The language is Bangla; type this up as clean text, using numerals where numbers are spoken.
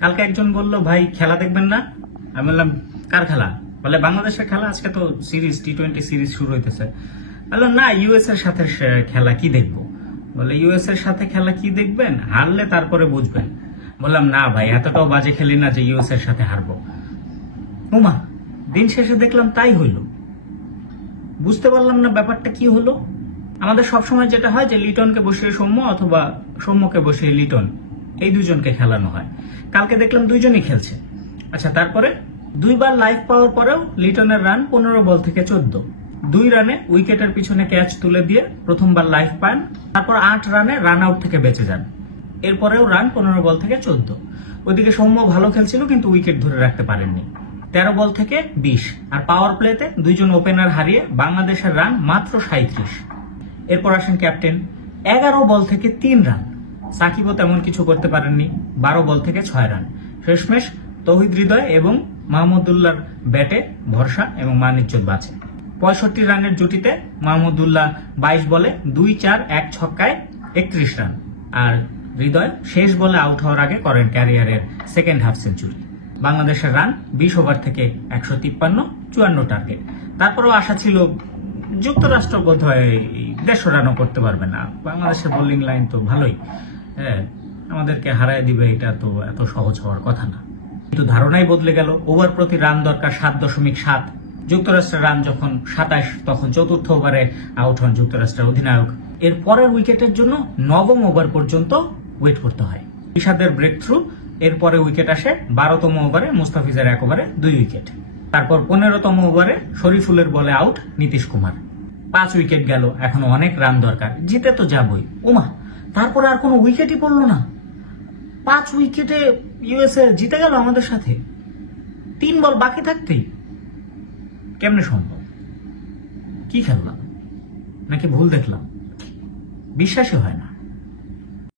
কালকে একজন বলল, ভাই খেলা দেখবেন না? আমি বললাম, কার খেলা? বলে, বাংলাদেশের খেলা, আজকে তো সিরিজ T20 সিরিজ শুরু হইতেছে। বললাম, না, ইউএস এর সাথে খেলা কি দেখবো? বলে, ইউএস এর সাথে খেলা কি দেখবেন? হারলে তারপরে বুঝবেন। বললাম, না ভাই, এতটাও বাজে খেলি না যে ইউএস এর সাথে হারবো। ওমা, দিন শেষে দেখলাম তাই হইল। বুঝতে পারলাম না ব্যাপারটা কি হলো। আমাদের সবসময় যেটা হয় যে লিটনকে বসিয়ে সৌম্য অথবা সৌম্যকে বসিয়ে লিটন, এই দুজনকে খেলানো হয়। কালকে দেখলাম দুইজনই খেলছে। আচ্ছা, তারপরে দুইবার লাইভ পাওয়ার পরেও লিটনের রান 15 বল থেকে 14। 2 রানে উইকেটের পিছনে ক্যাচ তুলে দিয়ে প্রথমবার লাইভ পান, তারপর 8 রানে রান আউট থেকে বেঁচে যান। এরপরেও রান 15 বল থেকে 14। ওইদিকে সৌম্য ভালো খেলছিল কিন্তু উইকেট ধরে রাখতে পারেননি। 13 বল থেকে 20। আর পাওয়ার প্লেতে দুইজন ওপেনার হারিয়ে বাংলাদেশের রান মাত্র 37। এরপর আসেন ক্যাপ্টেন, 11 বল থেকে 3 রান। সাকিবও তেমন কিছু করতে পারেননি, 12 বল থেকে 6 রান। শেষমেশ তৌহিদ হৃদয় এবং মাহমুদুল্লাহর ব্যাটে ভরসা এবং মান-ইজ্জত বাঁচে। 65 রানের জুটিতে মাহমুদুল্লাহ 22 বলে 2-4-1 ছক্কায় 31 রান। আর হৃদয় শেষ বলে আউট হওয়ার আগে করেন ক্যারিয়ারের সেকেন্ড হাফ সেঞ্চুরি। বাংলাদেশের রান 20 ওভার থেকে 153, 54 টার্গেট। তারপরেও আশা ছিল যুক্তরাষ্ট্র বোধহয় 150 রানও করতে পারবে না। বাংলাদেশের বোলিং লাইন তো ভালোই, হ্যাঁ, আমাদেরকে হারায় দিবে, এটা তো এত সহজ হওয়ার কথা না। কিন্তু ধারণাই বদলে গেল। ওভার প্রতি রান দরকার 7.7। যুক্তরাষ্ট্রের রান যখন 27, তখন চতুর্থ ওভারে আউট হন যুক্তরাষ্ট্রের অধিনায়ক। এর পরের উইকেটের জন্য 9ম ওভার পর্যন্ত ওয়েট করতে হয়। ইশাদের ব্রেক থ্রু, এরপরে উইকেট আসে 12তম ওভারে মুস্তাফিজের 1 ওভারে 2 উইকেট। তারপর 15তম ওভারে শরীফুলের বলে আউট নীতিশ কুমার। 5 উইকেট গেল, এখনো অনেক রান দরকার, জিতে তো যাবই। ওমা, তারপরে আর কোনো উইকেটই পড়লো না। 5 উইকেটে ইউএসএ জিতে গেল আমাদের সাথে 3 বল বাকি থাকতেই। কেমনে সম্ভব? কি খেললাম? নাকি ভুল দেখলাম? বিশ্বাসই হয় না।